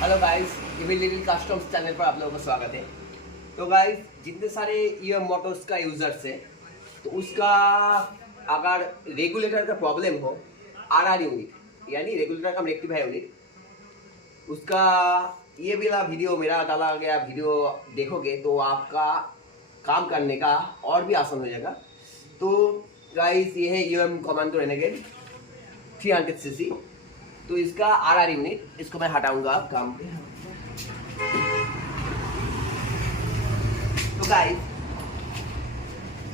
Hello guys, evil little customs channel पर आप लोगों का स्वागत है। तो गाइस, जितने सारे ईएम मोटर्स का यूजर्स है तो उसका अगर रेगुलेटर का प्रॉब्लम हो, आरआर यूनिट यानी रेगुलेटर का रेक्टिफायर यूनिट, उसका ये वाला वीडियो मेरा डाला गया वीडियो देखोगे तो आपका काम करने का और भी आसान हो जाएगा। तो गाइस, ये है ईएम कमांडो रेनेगेड 300 सीसी। तो इसका आरआर यूनिट, इसको मैं हटाऊंगा काम पे। तो गाइस,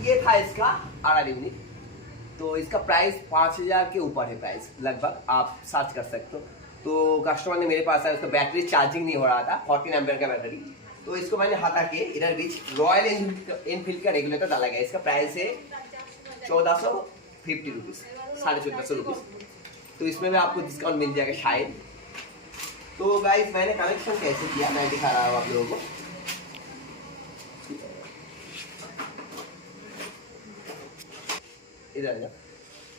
ये था इसका आरआर यूनिट। तो इसका प्राइस 5000 के ऊपर है, प्राइस लगभग आप सर्च कर सकते हो। तो कस्टमर ने मेरे पास आया, उसका बैटरी चार्जिंग नहीं हो रहा था, 14 एम्पियर का बैटरी। तो इसको मैंने हटा के इधर बीच रॉयल एनफील्ड का रेगुलेटर डाला गया। इसका प्राइस है 1450 रुपीज़, 1450 रुपीज़। तो इसमें भी आपको डिस्काउंट मिल जाएगा शायद। तो गाइस, मैंने कनेक्शन कैसे किया मैं दिखा रहा हूँ आप लोगों को। इधर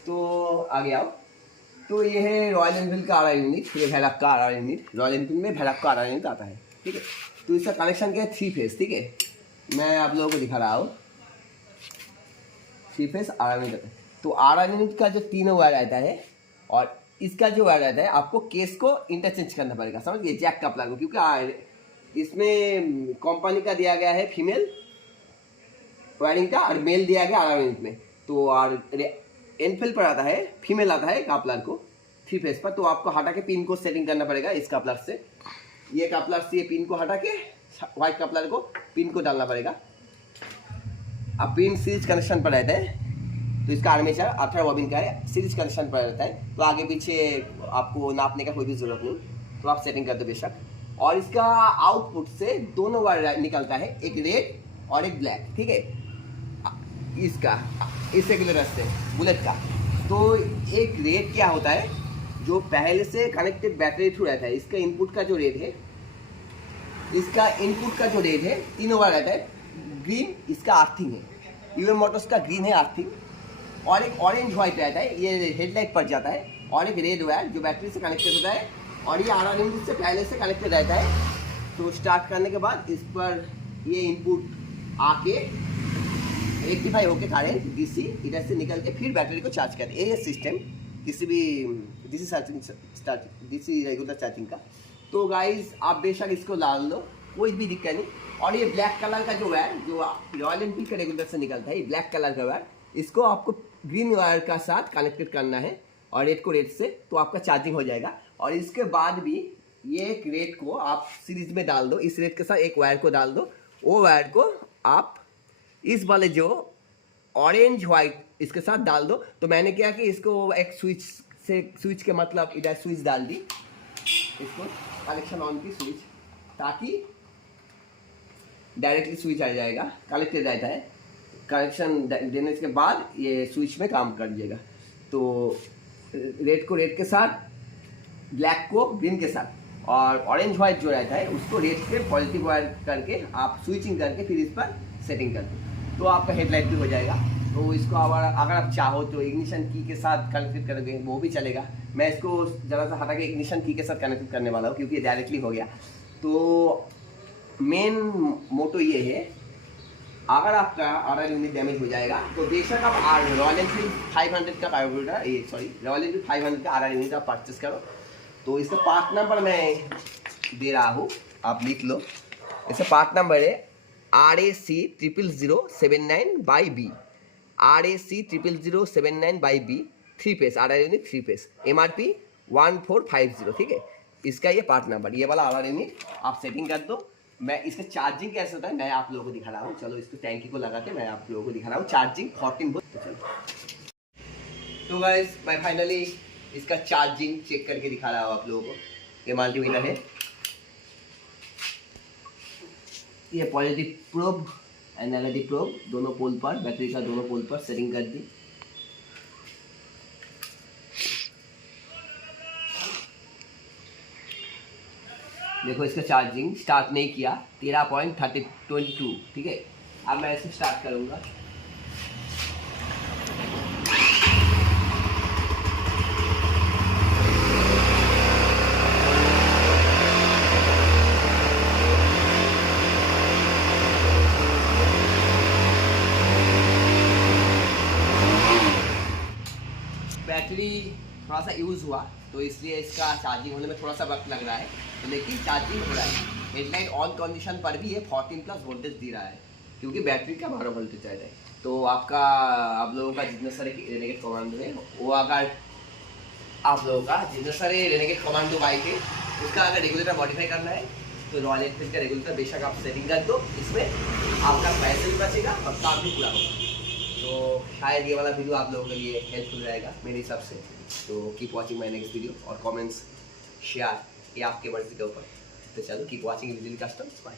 तो आगे आओ। तो ये है रॉयल एनफील्ड का आरआर यूनिट, ये भैरव का आरआर यूनिट। रॉयल एनफील्ड में भैरव का आरआर यूनिट आता है, ठीक है। तो इसका कनेक्शन क्या है, 3 फेस, ठीक है। मैं आप लोगों को दिखा रहा हूँ 3 फेस आरआर यूनिट आता है। तो आरआर यूनिट का जो तीनों वायर रहता है और इसका जो वायर रहता है, आपको केस को इंटरचेंज करना पड़ेगा, समझ गए, जैक का प्लग को। क्योंकि इसमें कंपनी का दिया गया है फीमेल वायरिंग का और मेल दिया गया आरआर यूनिट में। तो और एनफील्ड पर आता है फीमेल आता है कपलर को 3 फेस पर। तो आपको हटा के पिन को सेटिंग करना पड़ेगा इस कपलर से। ये कपलर से ये पिन को हटा के व्हाइट कपलर को पिन को डालना पड़ेगा। अब पिन सीरीज कनेक्शन पर रहता है। तो इसका आर्मेचर 18 बॉबिन का है, सीरीज कनेक्शन पर रहता है। तो आगे पीछे आपको नापने का कोई भी जरूरत नहीं, तो आप सेटिंग कर दो बेशक। और इसका आउटपुट से दोनों वायर निकलता है, एक रेड और एक ब्लैक, ठीक है। इसका इस रेगुलेटर से बुलेट का। तो एक रेड क्या होता है, जो पहले से कनेक्टेड बैटरी थ्रू रहता है। इसका इनपुट का जो रेड है, इसका इनपुट का जो रेड है, तीनों वायर रहता है। ग्रीन इसका अर्थिंग है, ईएम मोटर्स का ग्रीन है अर्थिंग। और एक ऑरेंज व्हाइट रहता है, ये हेडलाइट पर जाता है। और एक रेड वायर जो बैटरी से कनेक्टेड होता है, और ये आरआर यूनिट से पहले से कनेक्टेड रहता है। तो स्टार्ट करने के बाद इस पर ये इनपुट आके रेक्टिफाई होके करंट डीसी इधर से निकल के फिर बैटरी को चार्ज करते हैं। ये सिस्टम किसी भी डीसी रेगुलर चार्जिंग का। तो गाइज, आप बेशक इसको डाल लो, कोई भी दिक्कत नहीं। और ये ब्लैक कलर का जो वायर जो रॉयल एनफील्ड के रेगुलर से निकलता है, ये ब्लैक कलर का वायर, इसको आपको ग्रीन वायर का साथ कनेक्टेड करना है और रेड को रेड से, तो आपका चार्जिंग हो जाएगा। और इसके बाद भी ये एक रेड को आप सीरीज में डाल दो, इस रेड के साथ एक वायर को डाल दो। वो वायर को आप इस वाले जो ऑरेंज वाइट इसके साथ डाल दो। तो मैंने क्या कि इसको एक स्विच के मतलब इधर स्विच डाल दी, इसको कनेक्शन ऑन की स्विच, ताकि डायरेक्टली स्विच आ जाएगा, कनेक्टेड रहता है। कनेक्शन देने के बाद ये स्विच में काम कर दीजिएगा। तो रेड को रेड के साथ, ब्लैक को ग्रीन के साथ, और ऑरेंज वाइट जो रहता है उसको रेड से पॉजिटिव वायर करके आप स्विचिंग करके फिर इस पर सेटिंग कर दो, तो आपका हेडलाइट भी हो जाएगा। तो इसको अगर आप चाहो तो इग्निशन की के साथ कनेक्ट करोगे वो भी चलेगा। मैं इसको ज़रा सा हटा के इग्निशन की के साथ कनेक्ट करने वाला हूँ, क्योंकि ये डायरेक्टली हो गया। तो मेन मोटो ये है, अगर आपका आरआर यूनिट डैमेज हो जाएगा तो बेशक आप रॉयल एनफील्ड 500 का रॉयल एनफील्ड 500 का आरआर यूनिट आप परचेस करो। तो इसका पार्ट नंबर मैं दे रहा हूँ, आप लिख लो। इसका पार्ट नंबर है RAC00079/B, RAC00079/B, 3 face RR unit 3 face, MRP 1450, ठीक है। इसका ये पार्ट नंबर, ये वाला आरआर यूनिट आप सेटिंग कर दो। मैं इसका चार्जिंग कैसे होता है मैं आप लोगों को दिखा रहा हूँ। चलो, इसको टैंकी को लगा के मैं आप लोगों को दिखा रहा हूँ चार्जिंग 14 वोल्ट। तो चलो, तो गाइस, मैं फाइनली इसका चार्जिंग चेक करके दिखा रहा हूँ आप लोगों को। ये मल्टीमीटर है, ये positive probe and negative probe दोनों पोल पर, बैटरी का दोनों पोल पर सेटिंग कर दी। देखो, इसका चार्जिंग स्टार्ट नहीं किया, 13.22, ठीक है। अब मैं इसे स्टार्ट करूंगा। बैटरी थोड़ा सा यूज़ हुआ तो इसलिए इसका चार्जिंग होने में थोड़ा सा वक्त लग रहा है, तो लेकिन चार्जिंग हो रहा है। हेडलाइट ऑन कंडीशन पर भी ये 14+ वोल्टेज दे रहा है, क्योंकि बैटरी का 12 वोल्टेज रहता है। तो आप लोगों का जितने सारे रेनेगेट कमांडो है वो अगर आप लोगों का जितने सारे रेनेगेट कमांडो बाइक है उसका अगर रेगुलेटर मॉडिफाई करना है तो रॉयल एनफील्ड का रेगुलेटर बेशक आप सेटिंग कर दो, इसमें आपका पैसे भी बचेगा और काम भी पूरा होगा। तो शायद ये वाला वीडियो आप लोगों के लिए हेल्पफुल रहेगा मेरे हिसाब से। तो keep watching my next video, और कमेंट्स शेयर ये आपके मर्जी के ऊपर। तो चलो keep watching vigil customs, bye.